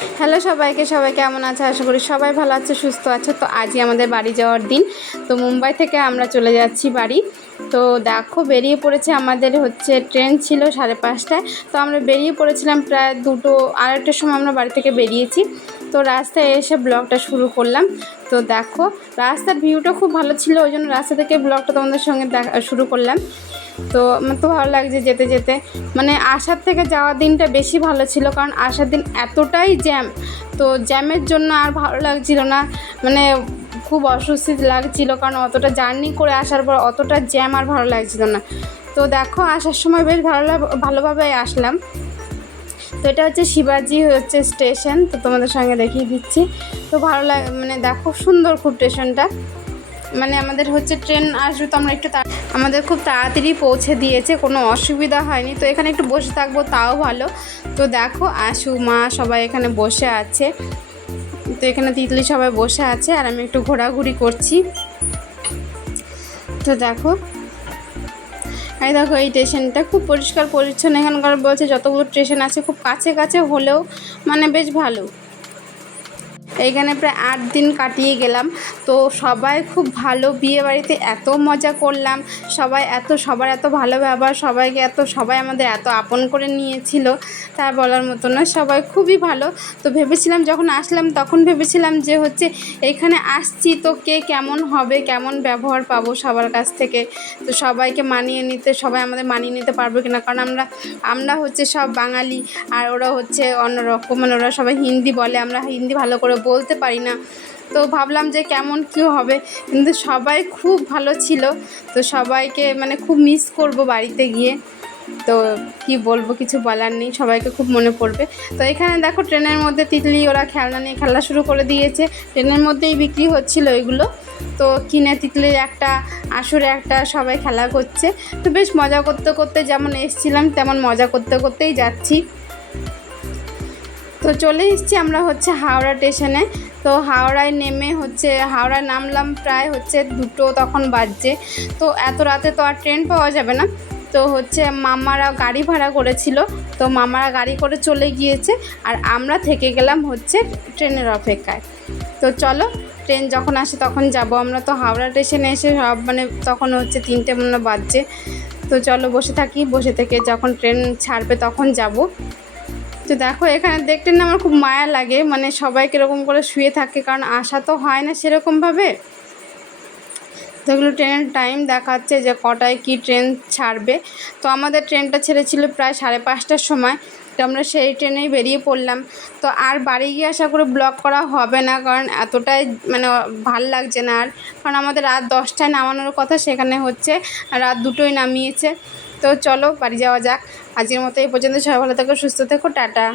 Hello সবাইকে, সবাই কেমন আছে? আশা করি সবাই ভালো আছে, সুস্থ আছে। তো আজই আমাদের বাড়ি যাওয়ার দিন। তো মুম্বাই থেকে আমরা চলে যাচ্ছি বাড়ি। তো দেখো বেরিয়ে পড়েছে, আমাদের হচ্ছে ট্রেন ছিল 5:30টায়। তো আমরা বেরিয়ে পড়েছিলাম প্রায় 2-2:30টার সময় আমরা বাড়ি থেকে বেরিয়েছি। তো রাস্তায় এসে ব্লগটা শুরু করলাম। তো দেখো রাস্তার ভিউটা খুব ভালো ছিল, ওই জন্য রাস্তা থেকে ব্লগটা তোমাদের সঙ্গে শুরু করলাম। তো আমার তো ভালো লাগছে যেতে যেতে, মানে আসার থেকে যাওয়ার দিনটা বেশি ভালো ছিল, কারণ আসার দিন এতটাই জ্যাম। তো জ্যামের জন্য আর ভালো লাগছিল না, মানে খুব অস্বস্তি লাগছিল, কারণ অতটা জার্নি করে আসার পর অতটা জ্যাম আর ভালো লাগছিল না। তো দেখো আসার সময় বেশ ভালোভাবে আসলাম। তো এটা হচ্ছে শিবাজি স্টেশন। তো তোমাদের সঙ্গে দেখিয়ে দিচ্ছি। তো ভালো লাগে, মানে দেখো সুন্দর খুব স্টেশনটা। মানে আমাদের হচ্ছে ট্রেন আসবে, তো আমরা আমাদের খুব তাড়াতাড়ি পৌঁছে দিয়েছে, কোনো অসুবিধা হয়নি। তো এখানে একটু বসে থাকবো তাও ভালো। তো দেখো আশু মা সবাই এখানে বসে আছে। তো এখানে তিতলি সবাই বসে আছে আর আমি একটু ঘোরাঘুরি করছি। তো দেখো এই স্টেশনটা খুব পরিষ্কার পরিচ্ছন্ন। এখানকার বলছে যতগুলো স্টেশন আছে খুব কাছে কাছে হলেও মানে বেশ ভালো। এইখানে প্রায় 8 দিন কাটিয়ে গেলাম। তো সবাই খুব ভালো, বিয়ে বাড়িতে এত মজা করলাম, সবার এত ভালো ব্যবহার, সবাই আমাদের এত আপন করে নিয়েছিল, তা বলার মতো না। সবাই খুবই ভালো। তো ভেবেছিলাম যখন আসলাম তখন ভেবেছিলাম যে হচ্ছে এখানে আসছি তো কে কেমন হবে, কেমন ব্যবহার পাবো সবার কাছ থেকে। তো সবাইকে সবাই আমাদের মানিয়ে নিতে পারবে কিনা, কারণ আমরা হচ্ছে সব বাঙালি আর ওরা হচ্ছে অন্যরকম, মানে ওরা সবাই হিন্দি বলে, আমরা হিন্দি ভালো করে বলতে পারি না। তো ভাবলাম যে কেমন কী হবে, কিন্তু সবাই খুব ভালো ছিল। তো সবাইকে মানে খুব মিস করব বাড়িতে গিয়ে। তো কি বলবো, কিছু বলার নেই, সবাইকে খুব মনে পড়বে। তো এখানে দেখো ট্রেনের মধ্যে তিতলি ওরা খেলনা নিয়ে খেলা শুরু করে দিয়েছে। ট্রেনের মধ্যেই বিক্রি হচ্ছিল এগুলো। তো কিনে তিতলির একটা, আসরে একটা, সবাই খেলা করছে। তো বেশ মজা করতে করতে যেমন এসেছিলাম তেমন মজা করতে করতেই যাচ্ছি। তো চলে এসেছি আমরা হচ্ছে হাওড়া স্টেশনে। তো হাওড়ায় নামলাম প্রায় হচ্ছে 2 তখন বাজছে। তো এত রাতে তো আর ট্রেন পাওয়া যাবে না। তো হচ্ছে মামারা গাড়ি ভাড়া করেছিল, তো মামারা গাড়ি করে চলে গিয়েছে আর আমরা থেকে গেলাম হচ্ছে ট্রেনের অপেক্ষায়। তো চলো ট্রেন যখন আসে তখন যাব আমরা। তো হাওড়া স্টেশনে এসে মানে তখন হচ্ছে 3টে মনে বাজছে। তো চলো বসে থাকি, বসে থেকে যখন ট্রেন ছাড়বে তখন যাব। তো দেখো এখানে দেখতে না আমার খুব মায়া লাগে, মানে সবাই কীরকম করে শুয়ে থাকে, কারণ আসা তো হয় না সেরকমভাবে। তো এগুলো ট্রেনের টাইম দেখাচ্ছে যে কটায় কি ট্রেন ছাড়বে। তো আমাদের ট্রেনটা ছেড়েছিল প্রায় 5:30টার সময়। তো আমরা সেই ট্রেনেই বেরিয়ে পড়লাম। তো আর বাড়ি গিয়ে আশা করে ব্লগ করা হবে না, কারণ এতটাই মানে ভাল লাগছে না আর, কারণ আমাদের রাত 10টায় নামানোর কথা, সেখানে হচ্ছে রাত 2টোয় নামিয়েছে। তো চলো বাড়ি যাওয়া যাক। আজকের মতো এই পর্যন্ত। সবাই ভালো থেকো, সুস্থ থেকো, টাটা।